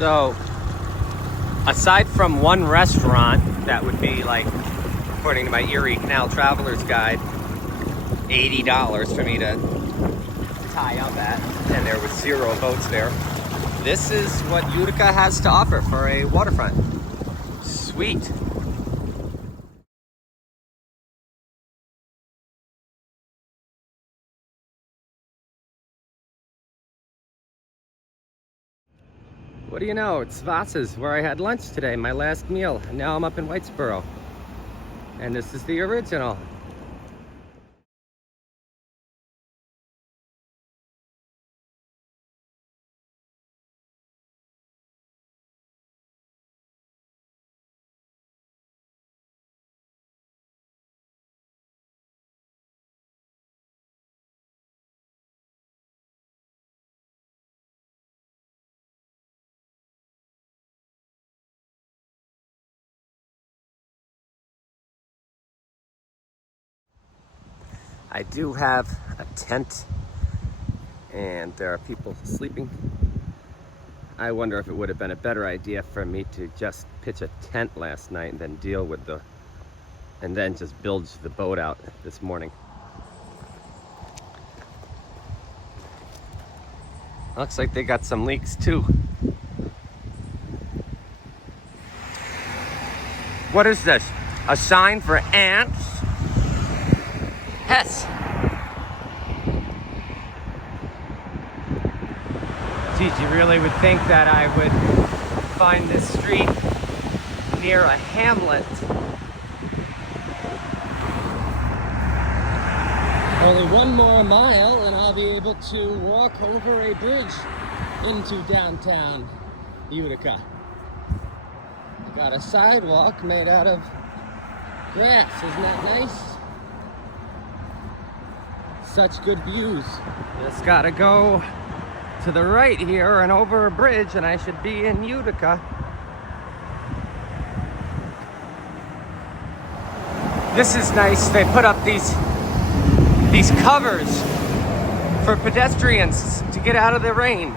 So, aside from one restaurant, that would be like, according to my Erie Canal Traveler's Guide, $80 for me to tie up at, and there was 0 boats there. This is what Utica has to offer for a waterfront. Sweet. What do you know, it's Vasa's, where I had lunch today, my last meal. And now I'm up in Whitesboro. And this is the original. I do have a tent, and there are people sleeping. I wonder if it would have been a better idea for me to just pitch a tent last night and then deal with and then just build the boat out this morning. Looks like they got some leaks too. What is this? A sign for ants? Hess. Geez, you really would think that I would find this street near a hamlet. Only one more mile and I'll be able to walk over a bridge into downtown Utica. Got a sidewalk made out of grass, isn't that nice? Such good views. Just gotta go to the right here and over a bridge and I should be in Utica. This is nice. They put up these covers for pedestrians to get out of the rain.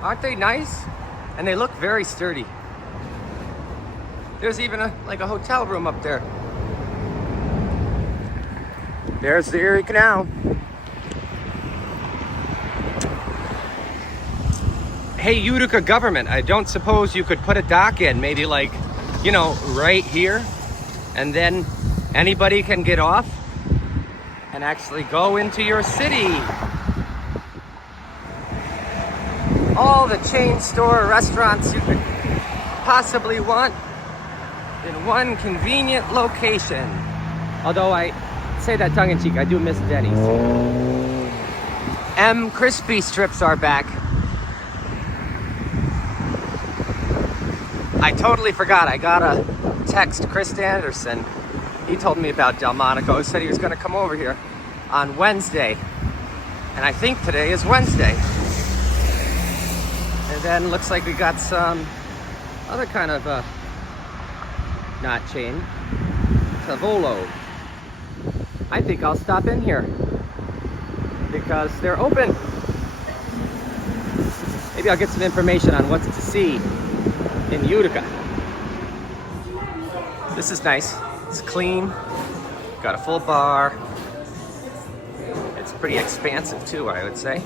Aren't they nice? And they look very sturdy. There's even like a hotel room up there. There's the Erie Canal. Hey, Utica government, I don't suppose you could put a dock in, maybe like, you know, right here, and then anybody can get off and actually go into your city. All the chain store restaurants you could possibly want in one convenient location. Although I say that tongue-in-cheek, I do miss Denny's. Crispy strips are back. I totally forgot. I got a text, Chris Anderson. He told me about Delmonico. He said he was going to come over here on Wednesday. And I think today is Wednesday. And then looks like we got some other kind of not chain, Savolo. I think I'll stop in here because they're open. Maybe I'll get some information on what's to see in Utica. This is nice. It's clean. Got a full bar. It's pretty expansive too, I would say.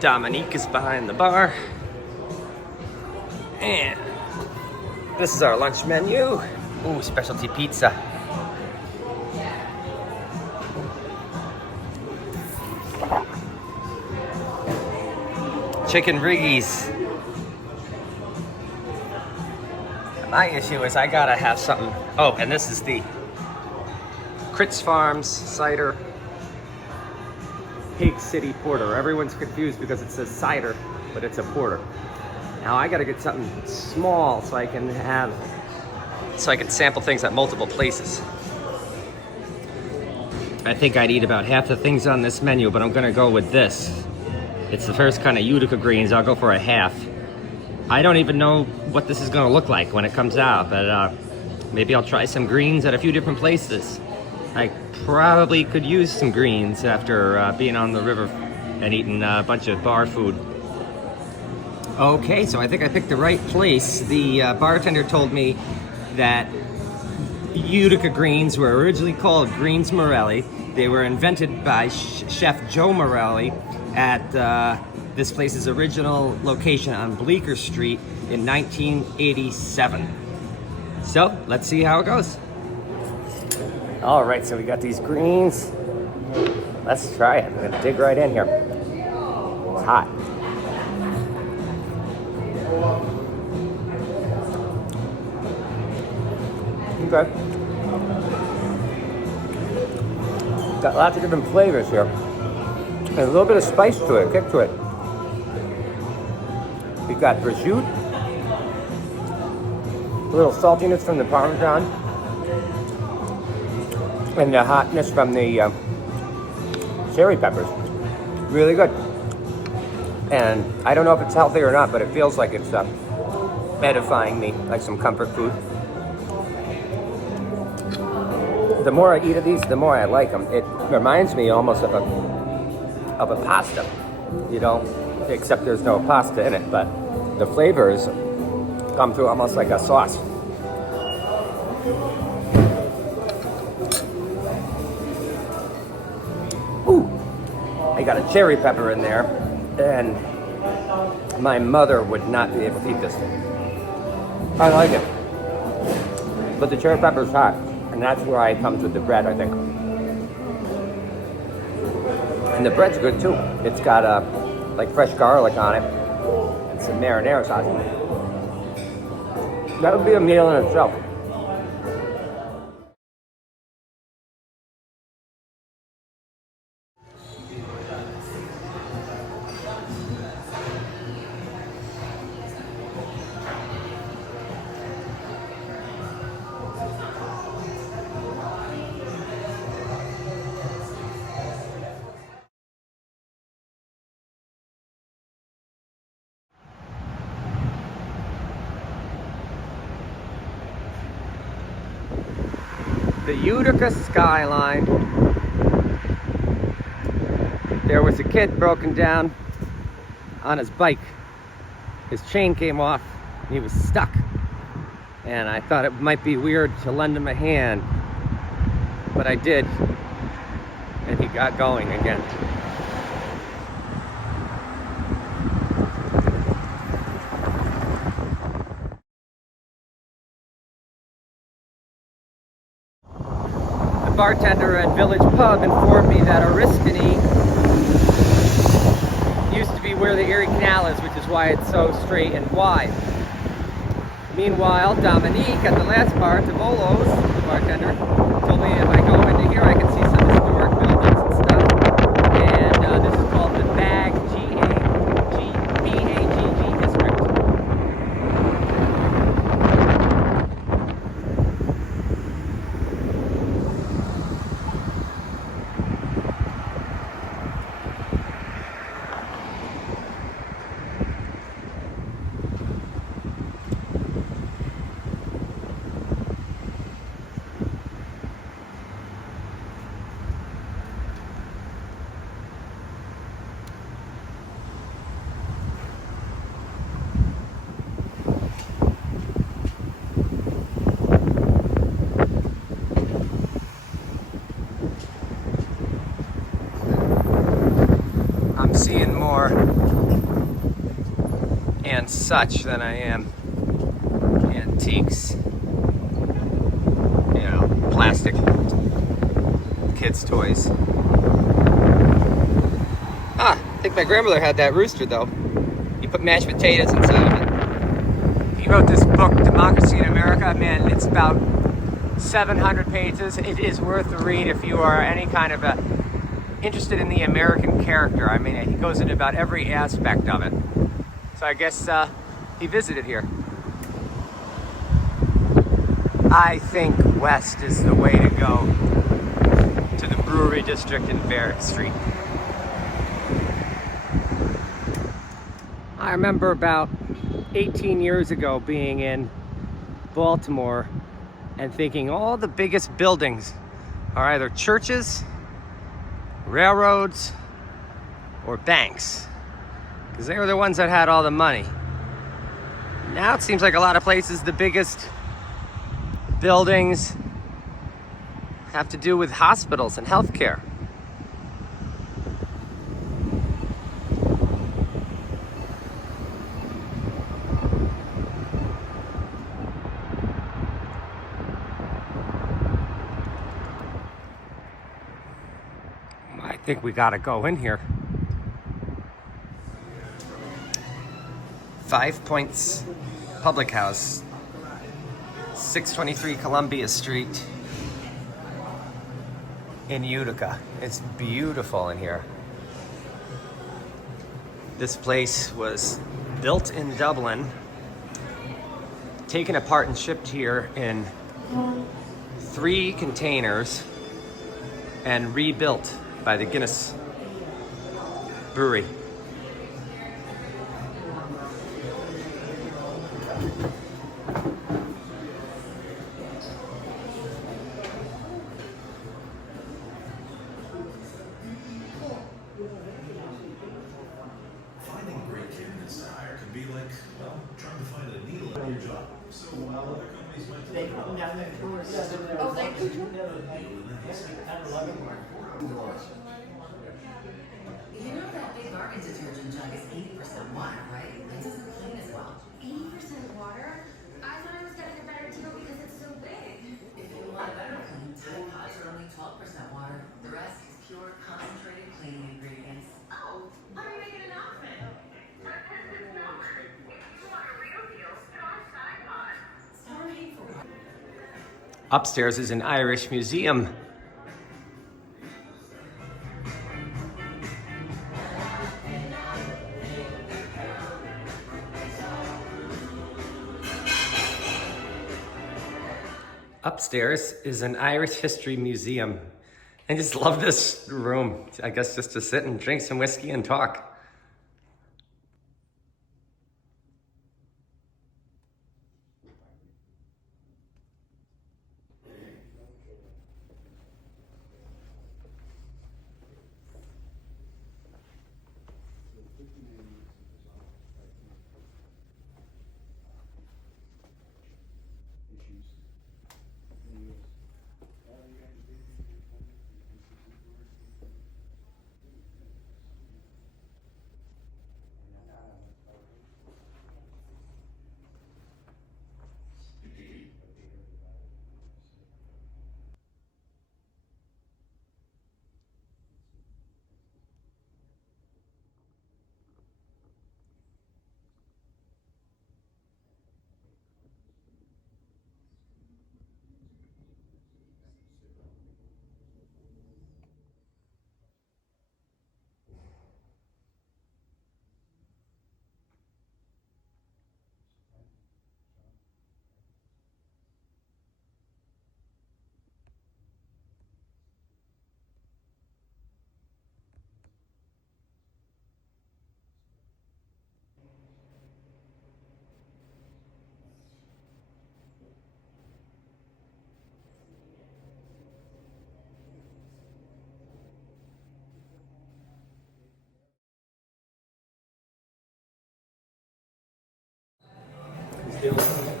Dominique is behind the bar. And this is our lunch menu. Ooh, specialty pizza. Chicken riggies. My issue is I gotta have something. Oh, and this is the Critz Farms cider Pig City Porter. Everyone's confused because it says cider, but it's a porter. Now I gotta get something small so I can sample things at multiple places. I think I'd eat about half the things on this menu, but I'm gonna go with this. It's the first kind of Utica greens. I'll go for a half. I don't even know what this is gonna look like when it comes out, but maybe I'll try some greens at a few different places. I probably could use some greens after being on the river and eating a bunch of bar food. Okay, so I think I picked the right place. The bartender told me that Utica greens were originally called Greens Morelli. They were invented by Chef Joe Morelli at this place's original location on Bleecker Street in 1987. So, let's see how it goes. All right, so we got these greens. Let's try it. I'm gonna dig right in here. It's hot. Okay. Got lots of different flavors here. And a little bit of spice to it, kick to it. We've got prosciutto, a little saltiness from the Parmesan, and the hotness from the cherry peppers. Really good. And I don't know if it's healthy or not, but it feels like it's edifying me, like some comfort food. The more I eat of these, the more I like them. It reminds me almost of a pasta, you know, except there's no pasta in it, but the flavors come through almost like a sauce. Ooh, I got a cherry pepper in there, and my mother would not be able to eat this. I like it, but the cherry pepper's hot, and that's why it comes with the bread, I think. And the bread's good too. It's got like fresh garlic on it and some marinara sauce. That would be a meal in itself. The Utica skyline. There was a kid broken down on his bike. His chain came off and he was stuck. And I thought it might be weird to lend him a hand, but I did. And he got going again. Bartender at Village Pub informed me that Oriskany used to be where the Erie Canal is, which is why it's so straight and wide. Meanwhile, Dominique at the last bar, Tavolo's, the bartender, told me if I go into here I can see some historic buildings and stuff. And this is called the BAG district. Seeing more and such than I am antiques, you know, plastic kids' toys. I think my grandmother had that rooster though. You put mashed potatoes inside of it. He wrote this book, Democracy in America. Man, it's about 700 pages. It is worth a read if you are any kind of interested in the American character. I mean, he goes into about every aspect of it. So I guess he visited here. I think west is the way to go to the brewery district in Barrett Street. I remember about 18 years ago being in Baltimore and thinking all the biggest buildings are either churches, railroads, or banks, because they were the ones that had all the money. Now it seems like a lot of places, the biggest buildings have to do with hospitals and healthcare. I think we gotta go in here. 5 Points Public House, 623 Columbia Street in Utica. It's beautiful in here. This place was built in Dublin, taken apart and shipped here in 3 containers and rebuilt by the Guinness Brewery. Finding great candidates to hire can be like, well, trying to find a needle in your job. So while other companies might They come down there for us. Oh, they do too? You know that big garbage detergent jug is 80% water, right? It doesn't clean as well. 80% water? I thought I was getting a better deal because it's so big. If you want a better clean, Tide Pods are only 12% water. The rest is pure, concentrated cleaning ingredients. Oh, let me make an announcement. Pretend it's not. If you want a real deal, try Tide Pod. Sorry for what? Upstairs is an Irish museum. Upstairs is an Irish history museum. I just love this room. I guess just to sit and drink some whiskey and talk.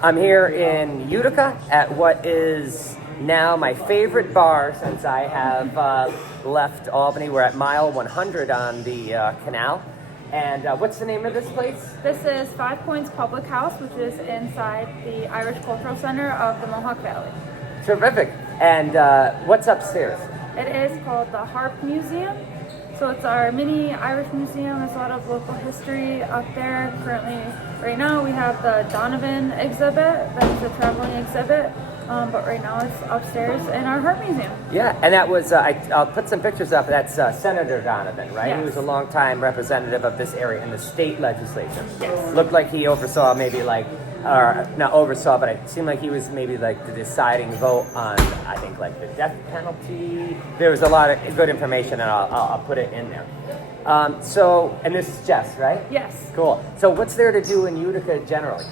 I'm here in Utica at what is now my favorite bar since I have left Albany. We're at mile 100 on the canal. And what's the name of this place? This is 5 Points Public House, which is inside the Irish Cultural Center of the Mohawk Valley. Terrific. And what's upstairs? It is called the Harp Museum. So it's our mini Irish museum. There's a lot of local history up there. Currently, right now, we have the Donovan exhibit. That's a traveling exhibit. But right now it's upstairs in our Harp Museum. Yeah, and that was, I'll put some pictures up. That's Senator Donovan, right? Yes. He was a longtime representative of this area in the state legislature. Yes. Looked like he oversaw maybe like, or not oversaw, but it seemed like he was maybe like the deciding vote on, I think, like the death penalty. There was a lot of good information, and I'll put it in there. And this is Jess, right? Yes. Cool. So what's there to do in Utica generally?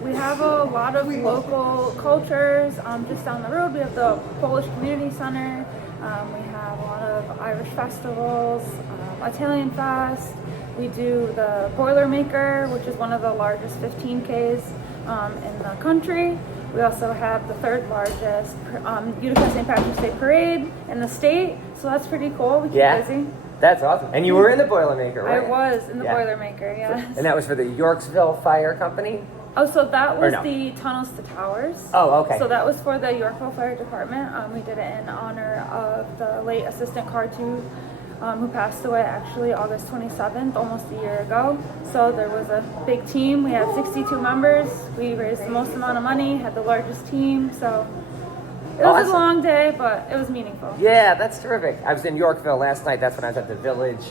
We have a lot of local cultures. Just down the road, we have the Polish Community Center. We have a lot of Irish festivals, Italian Fest. We do the Boilermaker, which is one of the largest 15Ks in the country. We also have the third largest Utica St. Patrick's Day parade in the state, so that's pretty cool. We keep busy. That's awesome. And you were in the Boilermaker, right? I was in the Boilermaker, yes. And that was for the Yorksville Fire Company? Oh, so that was the Tunnels to Towers. Oh, okay. So that was for the Yorkville Fire Department. We did it in honor of the late Assistant Car 2 who passed away actually August 27th, almost a year ago. So there was a big team. We had 62 members. We raised the most amount of money, had the largest team. So it was a long day, but it was meaningful. Yeah, that's terrific. I was in Yorkville last night. That's when I was at the Village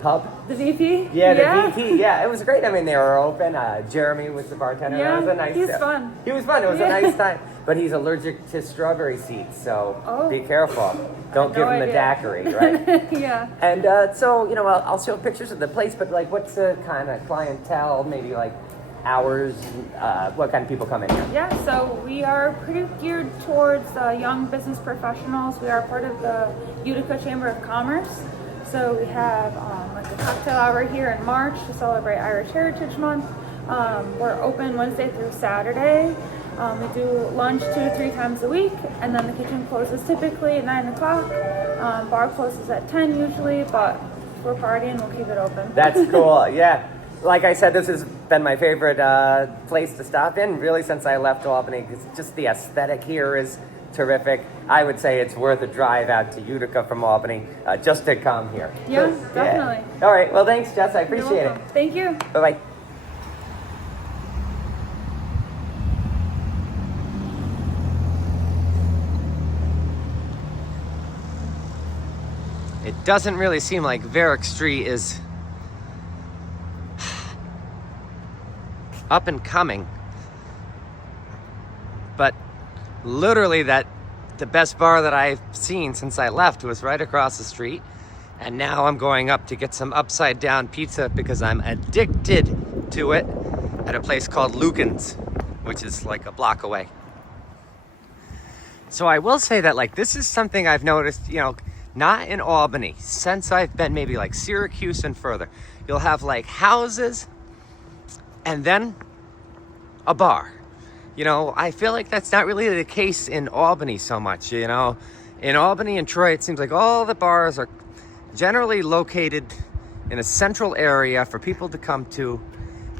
Pub. The VP? Yeah, the VP. Yeah, it was great. I mean, they were open. Jeremy was the bartender. Yeah, it was a nice. he's fun. He was fun. It was a nice time. But he's allergic to strawberry seeds, so be careful. Don't give him the daiquiri, right? Yeah. And so, you know, I'll show pictures of the place, but like, what's the kind of clientele? Maybe like hours. What kind of people come in here? Yeah, so we are pretty geared towards young business professionals. We are part of the Utica Chamber of Commerce. So we have like a cocktail hour here in March to celebrate Irish Heritage Month. We're open Wednesday through Saturday. We do lunch 2 to 3 times a week, and then the kitchen closes typically at 9 o'clock. Bar closes at 10 usually, but if we're partying, we'll keep it open. That's cool, yeah. Like I said, this has been my favorite place to stop in, really, since I left Albany. It's just the aesthetic here is terrific. I would say it's worth a drive out to Utica from Albany just to come here. Yeah, definitely. Yeah. All right, well, thanks, Jess. I appreciate it. Thank you. Bye-bye. It doesn't really seem like Varick Street is up and coming, but literally the best bar that I've seen since I left was right across the street, and now I'm going up to get some upside down pizza because I'm addicted to it at a place called Lucan's, which is like a block away. So I will say that like this is something I've noticed, you know, not in Albany, since I've been maybe like Syracuse and further. You'll have like houses and then a bar. You know, I feel like that's not really the case in Albany so much, you know. In Albany and Troy, it seems like all the bars are generally located in a central area for people to come to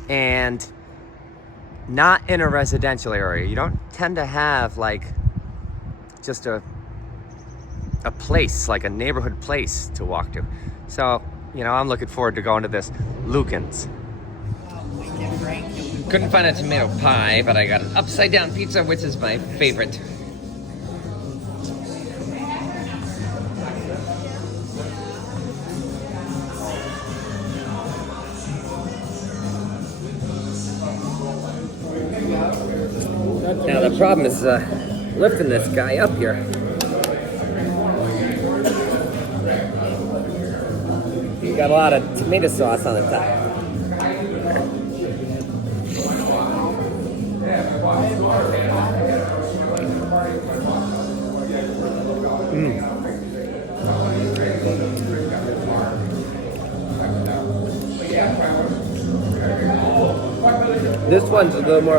and not in a residential area. You don't tend to have like just a place, like a neighborhood place to walk to. So, you know, I'm looking forward to going to this Lucan's. Couldn't find a tomato pie, but I got an upside down pizza, which is my favorite. Now the problem is lifting this guy up here. You got a lot of tomato sauce on the top. This one's a little more,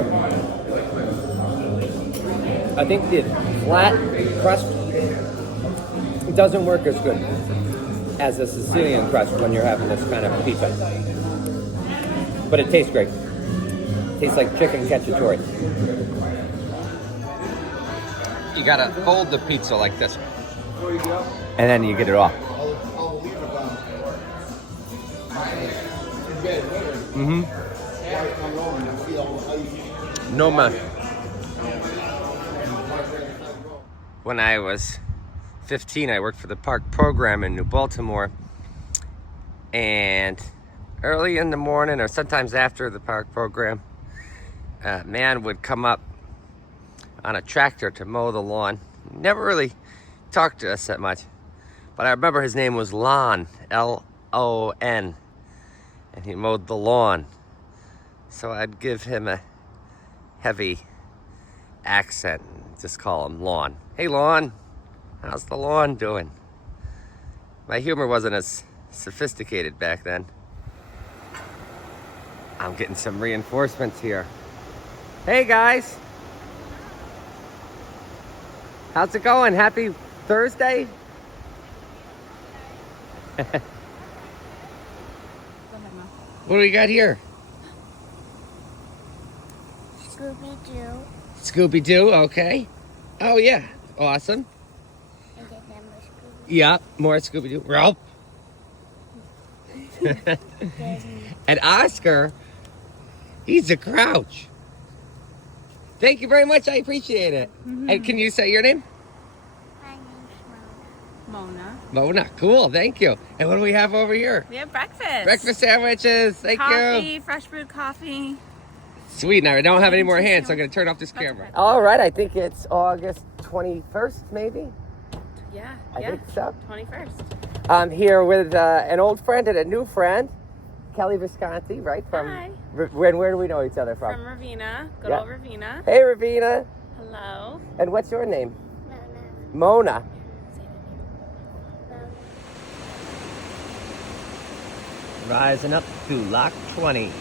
I think the flat crust doesn't work as good as a Sicilian crust when you're having this kind of pizza. But it tastes great. Tastes like chicken cacciatore. You gotta fold the pizza like this. And then you get it off. Mm-hmm. No man. When I was 15, I worked for the park program in New Baltimore, and early in the morning or sometimes after the park program, a man would come up on a tractor to mow the lawn. Never really talked to us that much, but I remember his name was Lon, L-O-N, and he mowed the lawn. So I'd give him a heavy accent and just call him Lon. Hey Lon, how's the lawn doing? My humor wasn't as sophisticated back then. I'm getting some reinforcements here. Hey guys. How's it going? Happy Thursday? What do we got here? Scooby-Doo. Scooby-Doo, okay. Oh yeah, awesome. And then number Scooby. Yeah, more Scooby-Doo. Ralph. And Oscar, he's a Crouch. Thank you very much, I appreciate it. And can you say your name? My name's Mona. Mona, cool, thank you. And what do we have over here? We have breakfast. Breakfast sandwiches, thank Coffee, you. fresh brewed coffee. Sweet, now I don't have any more hands, so I'm gonna turn off this camera. All right, I think it's August 21st, maybe? Yeah, I think so. 21st. I'm here with an old friend and a new friend, Kelly Visconti, right? Hi. Where do we know each other from? From Ravina. Good Yeah. old Ravina. Hey, Ravina. Hello. And what's your name? Mona. Mona. Rising up to Lock 20.